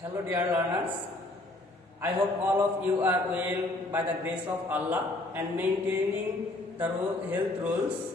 Hello dear learners, I hope all of you are well by the grace of Allah and maintaining the health rules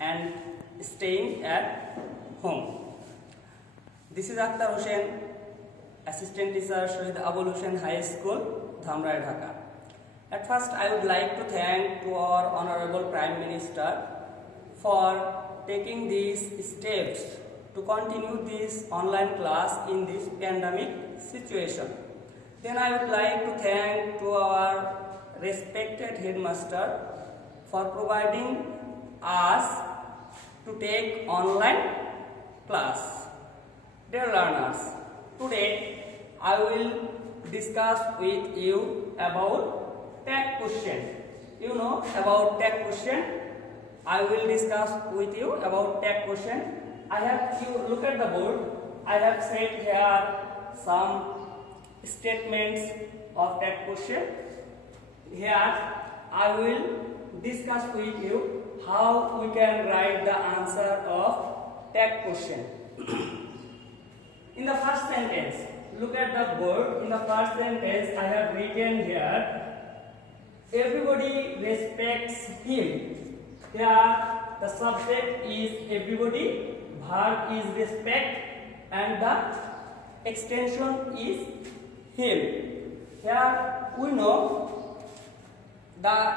and staying at home. This is Akhtar Hussain, Assistant Teacher, Shahid Abul Hussain High School, Dhamrai, Dhaka. At first I would like to thank to our Honorable Prime Minister for taking these steps to continue this online class in this pandemic situation. Then I would like to thank to our respected headmaster for providing us to take online class. Dear learners, today I will discuss with you about tag question. You know about tag question. I will discuss with you about tag question. I have you look at the board. I have said here some statements of tag question. Here I will discuss with you how we can write the answer of tag question. In the first sentence, look at the board. In the first sentence, I have written here, everybody respects him. Here the subject is everybody, verb is respect, and the extension is him. Here we know the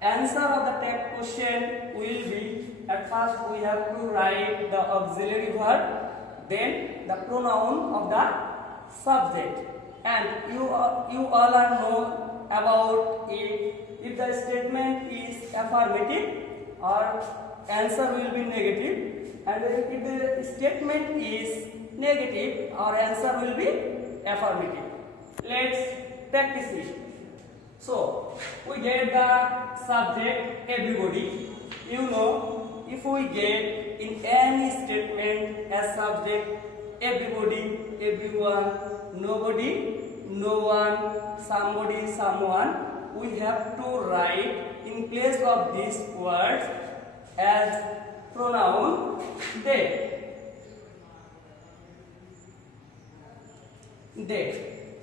answer of the tag question will be, at first we have to write the auxiliary verb, then the pronoun of the subject, and you all are know about it. If the statement is affirmative, our answer will be negative, and if the statement is negative, our answer will be affirmative. Let's practice it. So we get the subject everybody. You know, if we get in any statement as subject everybody, everyone, nobody, no one, somebody, someone, we have to write in place of these words as pronoun they.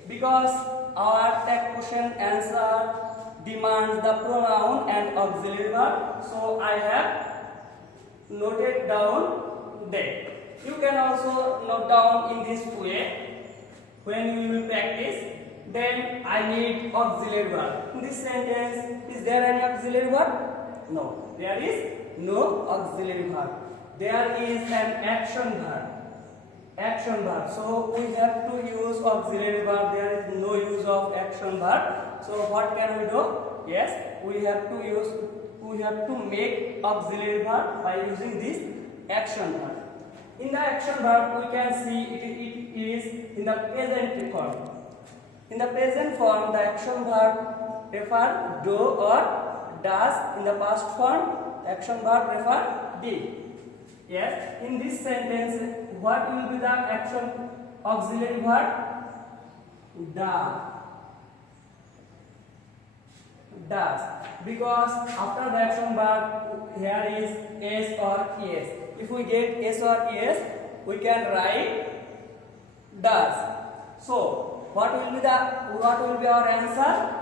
Because our tag question answer demands the pronoun and auxiliary verb, so I have noted down they. You can also note down in this way when you will practice. Then I need auxiliary verb. In this sentence, is there any auxiliary verb? No, there is no auxiliary verb. There is an action verb. Action verb. So we have to use auxiliary verb. There is no use of action verb. So what can we do? Yes, we have to make auxiliary verb by using this action verb. In the action verb, we can see it is in the present form. In the present form, the action verb refer do or does. In the past form, the action verb refer did. Yes, in this sentence, what will be the action auxiliary verb? Does. Because after the action verb, here is s or es. If we get s or es, we can write does. So what will be our answer?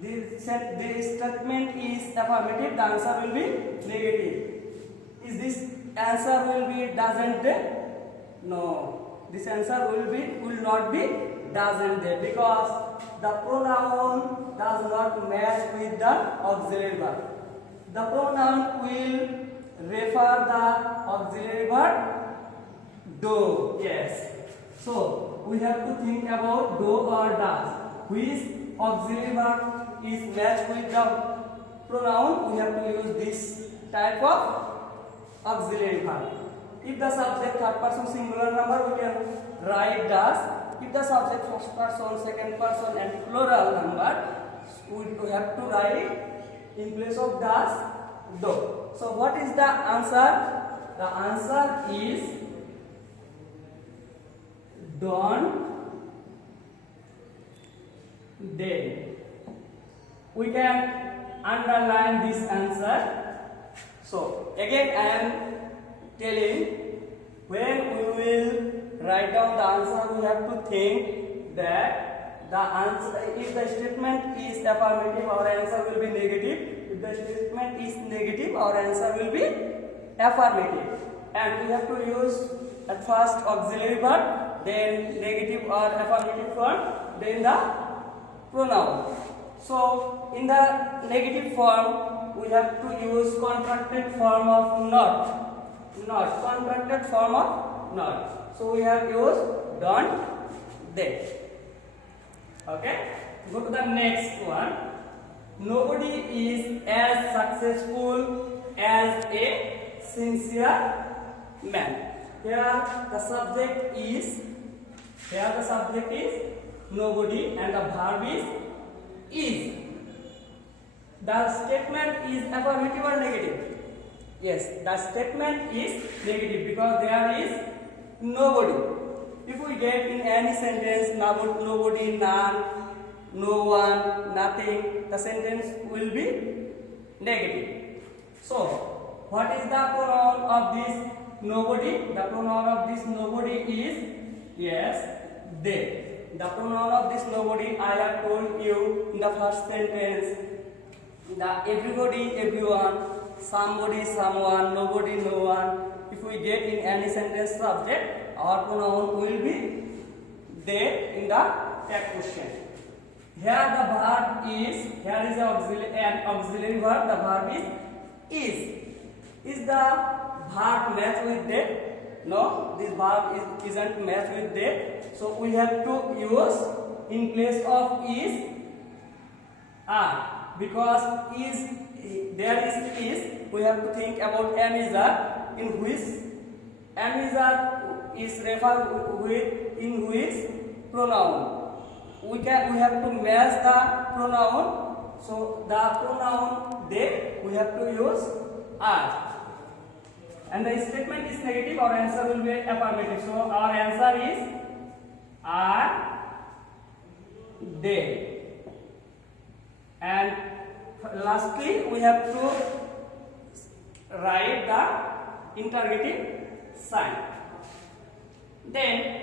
This statement is affirmative, the answer will be negative. Is this answer will be doesn't they? No. This answer will not be doesn't they, because the pronoun does not match with the auxiliary verb. The pronoun will refer the auxiliary verb do. Yes. So we have to think about do or does. Which auxiliary verb is matched with the pronoun? We have to use this type of auxiliary verb. If the subject third person singular number, we can write does. If the subject first person, second person, and plural number, we have to write in place of does do. So what is the answer? The answer is don't they. We can underline this answer. So again I am telling, when we will write down the answer, we have to think that the answer, if the statement is affirmative, our answer will be negative. If the statement is negative, our answer will be affirmative. And we have to use at first auxiliary verb, then negative or affirmative form, then the pronoun. So in the negative form, we have to use contracted form of not. Contracted form of not. So we have used don't, they. Okay. Go to the next one. Nobody is as successful as a sincere man. Here the subject is nobody and the verb is. The statement is affirmative or negative? Yes, the statement is negative because there is nobody. If we get in any sentence nobody, none, no one, nothing, the sentence will be negative. So, what is the pronoun of this nobody? The pronoun of this nobody is, yes, they. The pronoun of this nobody, I have told you in the first sentence. The everybody, everyone, somebody, someone, nobody, no one. If we get in any sentence subject, our pronoun will be they in the tag question. Here the verb is, here is an auxiliary verb, the verb is. Is the verb match with that? No, this verb isn't matched with that. So we have to use in place of is are. Because there is, we have to think about amizar, in which amizar is referred with in which pronoun. We have to match the pronoun. So the pronoun they, we have to use are. And the statement is negative, our answer will be affirmative. So our answer is are they. And lastly, we have to write the interrogative sign. Then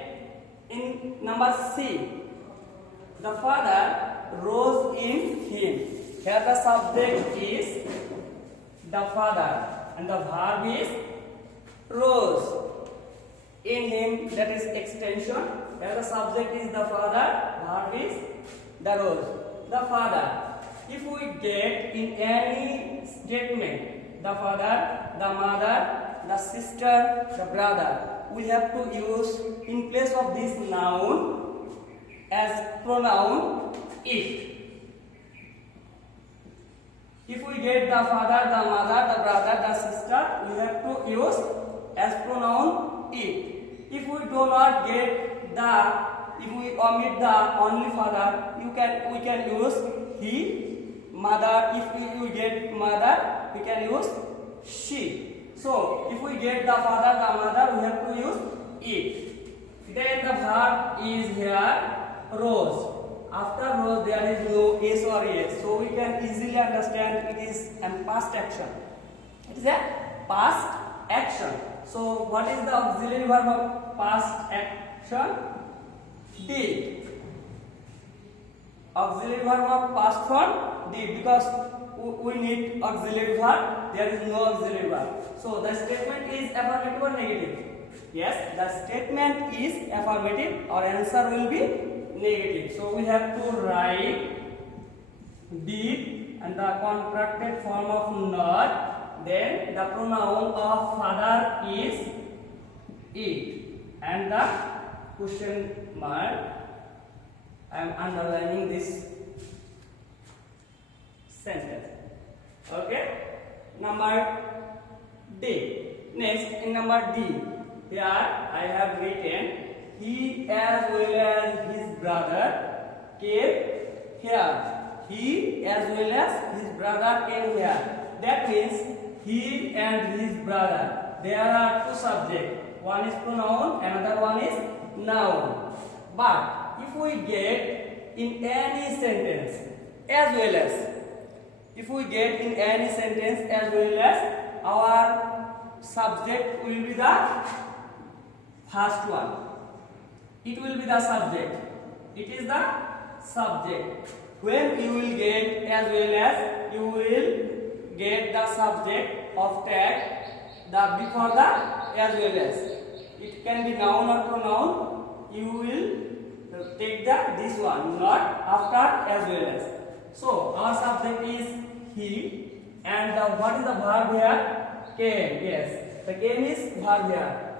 in number C, the father rose in him. Here the subject is the father and the verb is rose. In him, that is extension. Here the subject is the father, verb is the rose. The father. If we get in any statement the father, the mother, the sister, the brother, we have to use in place of this noun as pronoun it. If we get the father, the mother, the brother, the sister, we have to use as pronoun it. If we do not get if we omit the only father, we can use he. Mother, if we get mother, we can use she. So, if we get the father, the mother, we have to use it. Then the verb is here, rose. After rose, there is no s or es. So, we can easily understand it is a past action. It is a past action. So, what is the auxiliary verb of past action? Did. Auxiliary verb of past form did, because we need auxiliary verb, there is no auxiliary verb. So the statement is affirmative or negative? Yes, the statement is affirmative, our answer will be negative. So we have to write did and the contracted form of not, then the pronoun of father is it, and the question mark. I am underlining this sentence. Okay. Number D. Next, in number D, here I have written he as well as his brother came here. He as well as his brother came here. That means he and his brother. There are two subjects. One is pronoun, another one is noun. But if we get in any sentence as well as, if we get in any sentence as well as, our subject will be the first one. it will be the subject. It is the subject. When you will get, as well as you will get the subject of tag, the before the as well as. It can be noun or pronoun. You will take the this one, not after as well as. So our subject is he, and what is the verb here? Came. Yes, the came is verb here.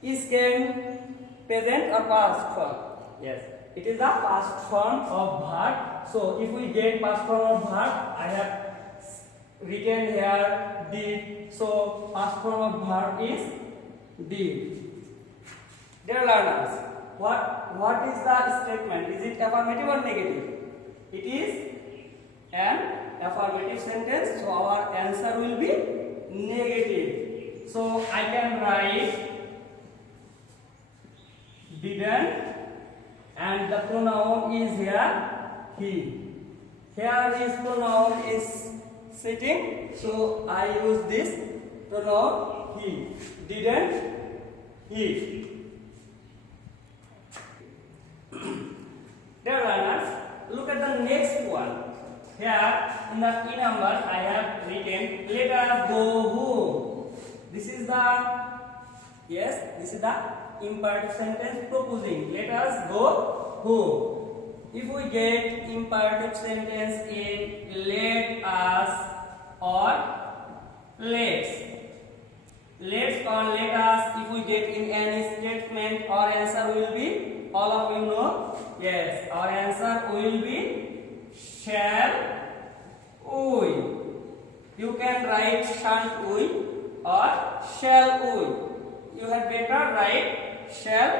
Is came present or past form? Yes, it is the past form of verb. So if we get past form of verb, I have written here did. So past form of verb is did. Dear learners, what is the statement? Is it affirmative or negative? It is an affirmative sentence. So our answer will be negative. So I can write didn't, and the pronoun is here he. Here his pronoun is sitting, so I use this pronoun he. Didn't he. Dear learners, look at the next one. Here in the key number I have written let us go home. This is the imperative sentence proposing let us go home. If we get imperative sentence in let us or let's or let us, if we get in any statement, our answer will be, all of you know, yes, our answer will be shall we. You can write shan't we or shall we. You had better write shall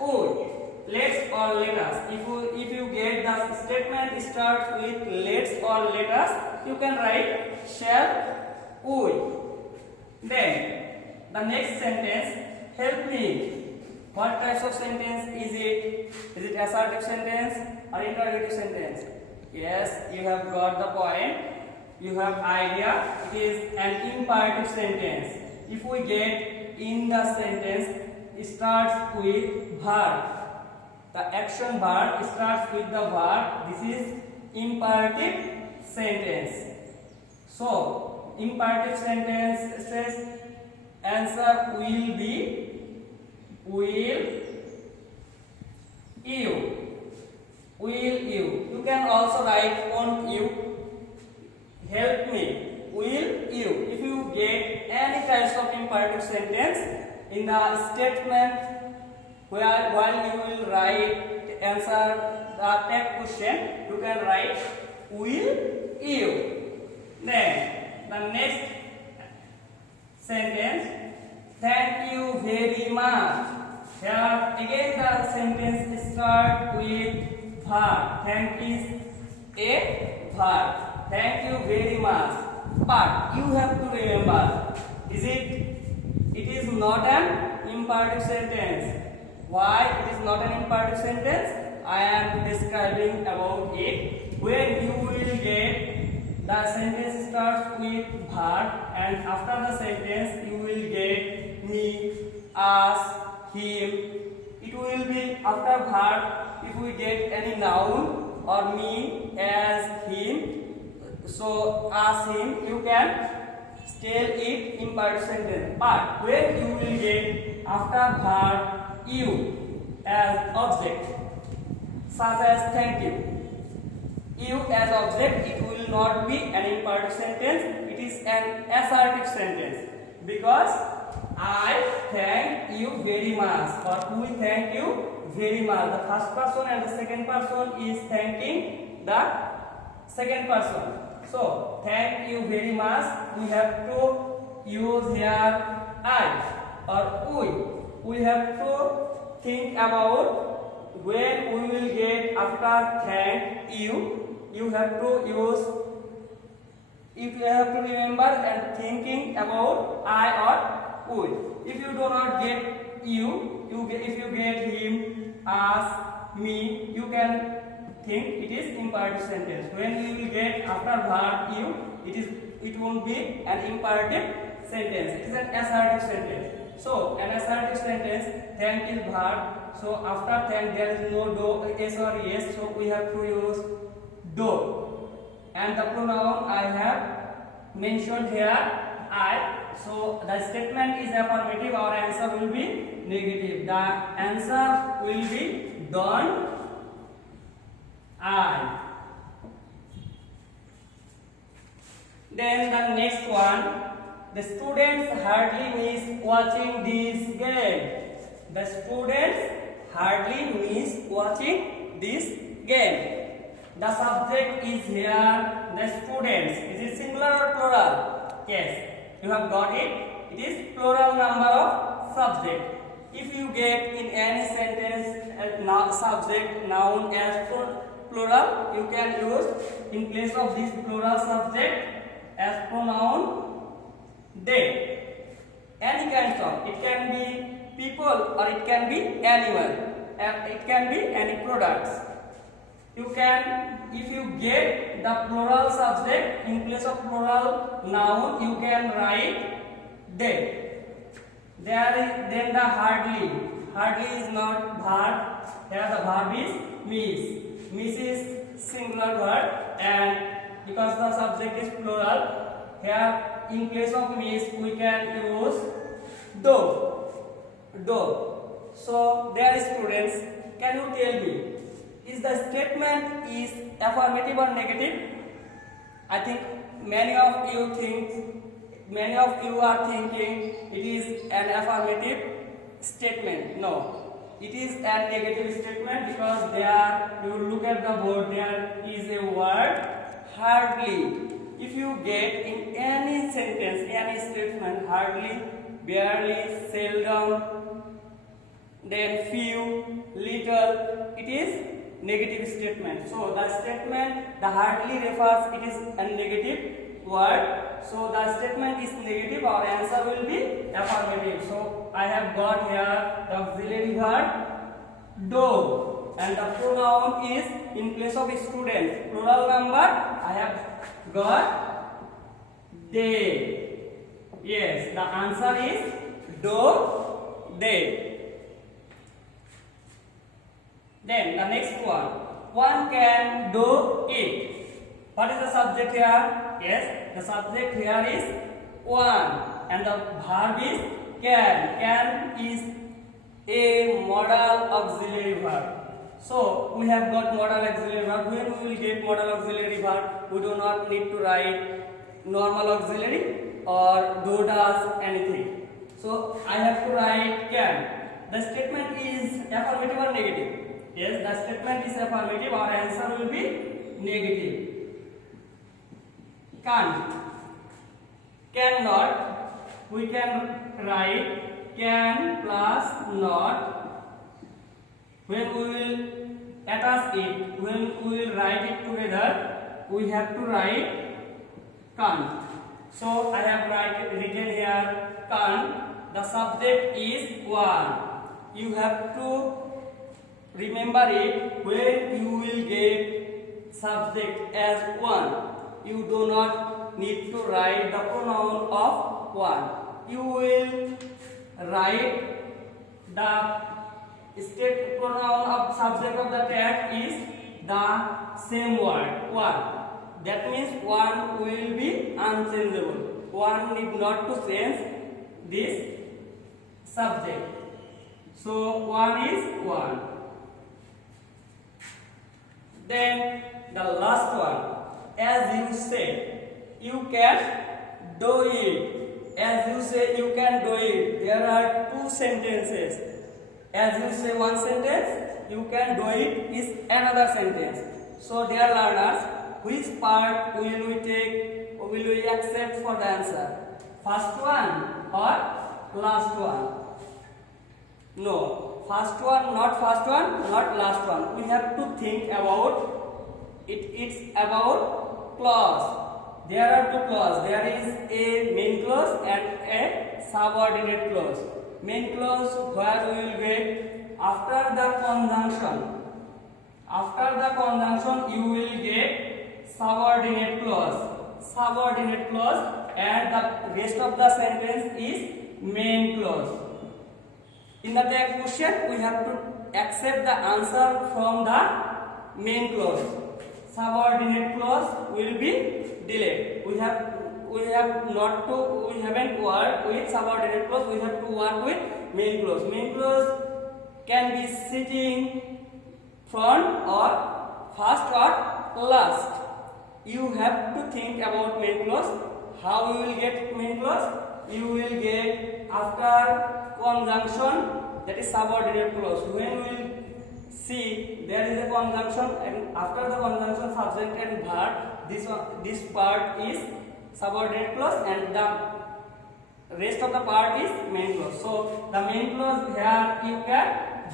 we. Let's or let us. If you get the statement starts with let's or let us, you can write shall we. Then the next sentence, help me. What types of sentence is it? Is it assertive sentence or interrogative sentence? Yes, you have got the point. You have idea. It is an imperative sentence. If we get in the sentence, it starts with verb. The action verb starts with the verb. This is imperative sentence. So, imperative sentence says answer will be will you. You can also write won't you. Help me. Will you. If you get any types of imperative sentence in the statement while you will write answer the tag question, you can write will you. Then the next sentence, thank you very much. Here again the sentence start with verb. Thank is a verb. Thank you very much. But you have to remember, it is not an imperative sentence. Why it is not an imperative sentence? I am describing about it. When you will get the sentence starts with verb, and after the sentence you will get me, us, him. It will be after verb. If we get any noun or me, as, him, so us, him, you can tell it imperative sentence. But when you will get after verb you as object, such as thank you. You as object, it will not be an imperative sentence, it is an assertive sentence. Because I thank you very much, or we thank you very much. The first person and the second person is thanking the second person. So, thank you very much, we have to use here I or we. We have to think about when we will get after thank you. You have to use, if you have to remember and thinking about I or we. If you do not get if you get him, us, me, you can think it is imperative sentence. When you will get after verb you, it won't be an imperative sentence. It is an assertive sentence. So an assertive sentence, thank is verb. So after thank there is no do, s or yes. So we have to use do. And the pronoun I have mentioned here I. So the statement is affirmative. Our answer will be negative. The answer will be done I. Then the next one, the students hardly miss watching this game. The students hardly miss watching this game. The subject is here, the students. Is it singular or plural? Yes, you have got it. It is plural number of subject. If you get in any sentence subject noun as plural, you can use in place of this plural subject as pronoun they. Any kinds of, it can be people or it can be animal, and it can be any products. You can, if you get the plural subject in place of plural noun, you can write they. There is then the hardly. Hardly is not verb. Here the verb is miss. Miss is singular word, and because the subject is plural, here in place of miss we can use do. So there is students. Can you tell me, is the statement is affirmative or negative? I think many of you are thinking it is an affirmative statement. No, it is a negative statement because there, you look at the board, there is a word hardly. If you get in any sentence, any statement, hardly, barely, seldom, then few, little, it is negative statement. So the statement, the hardly refers, it is a negative word. So the statement is negative, our answer will be affirmative. So I have got here the auxiliary verb do, and the pronoun is in place of student. Plural number I have got they. Yes, the answer is do they. Then the next one can do it. What is the subject here? Yes, the subject here is one, and the verb is can. Can is a modal auxiliary verb. So we have got modal auxiliary verb. When we will get modal auxiliary verb, we do not need to write normal auxiliary or do does anything. So I have to write can. The statement is affirmative or negative? Yes, the statement is affirmative. Our answer will be negative. Can't, cannot, we can write can plus not. When we will attach it, when we will write it together, we have to write can't. So I have written here can't. The subject is one. You have to remember it. When you will get subject as one, you do not need to write the pronoun of one. You will write the state pronoun of subject of the text is the same word one. That means one will be unchangeable. One need not to change this subject. So one is one. Then the last one. As you say, you can do it. As you say, you can do it. There are two sentences. As you say one sentence, you can do it is another sentence. So dear learners, which part will we take, or will we accept for the answer? First one or last one? No. First one, not first one, not last one. We have to think about it. It's about clause. There are two clauses. There is a main clause and a subordinate clause. Main clause where we will get after the conjunction. After the conjunction you will get subordinate clause. Subordinate clause, and the rest of the sentence is main clause. In the tag question, we have to accept the answer from the main clause. Subordinate clause will be delayed. We haven't worked with subordinate clause. We have to work with main clause. Main clause can be sitting front or first or last. You have to think about main clause. How you will get main clause? You will get after conjunction, that is subordinate clause. When we will see there is a conjunction, and after the conjunction subject and verb, this part is subordinate clause and the rest of the part is main clause. So the main clause here you can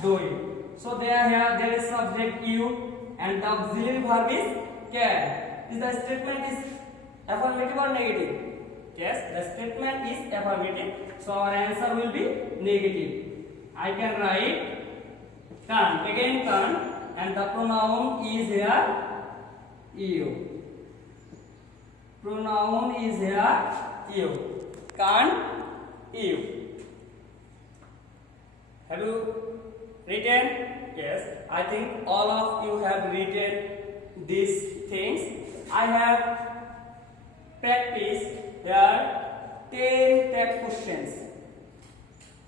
do it. So there is subject you and the auxiliary verb is can. Is the statement is affirmative or negative? Yes, the statement is affirmative. So our answer will be negative. I can write can, again can, and the pronoun is here you. Pronoun is here you. Can you. Have you written? Yes, I think all of you have written these things. I have practiced here 10 tag questions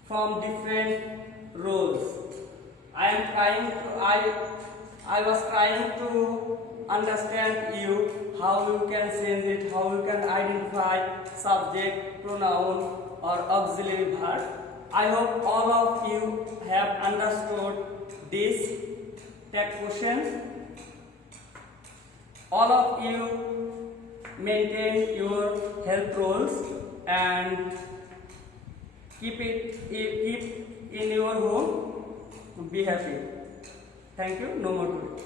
from different roles. I was trying to understand you, how you can change it, how you can identify subject, pronoun or auxiliary verb. I hope all of you have understood these tag questions. All of you maintain your health rules and keep in your home. Be happy. Thank you. No more to it.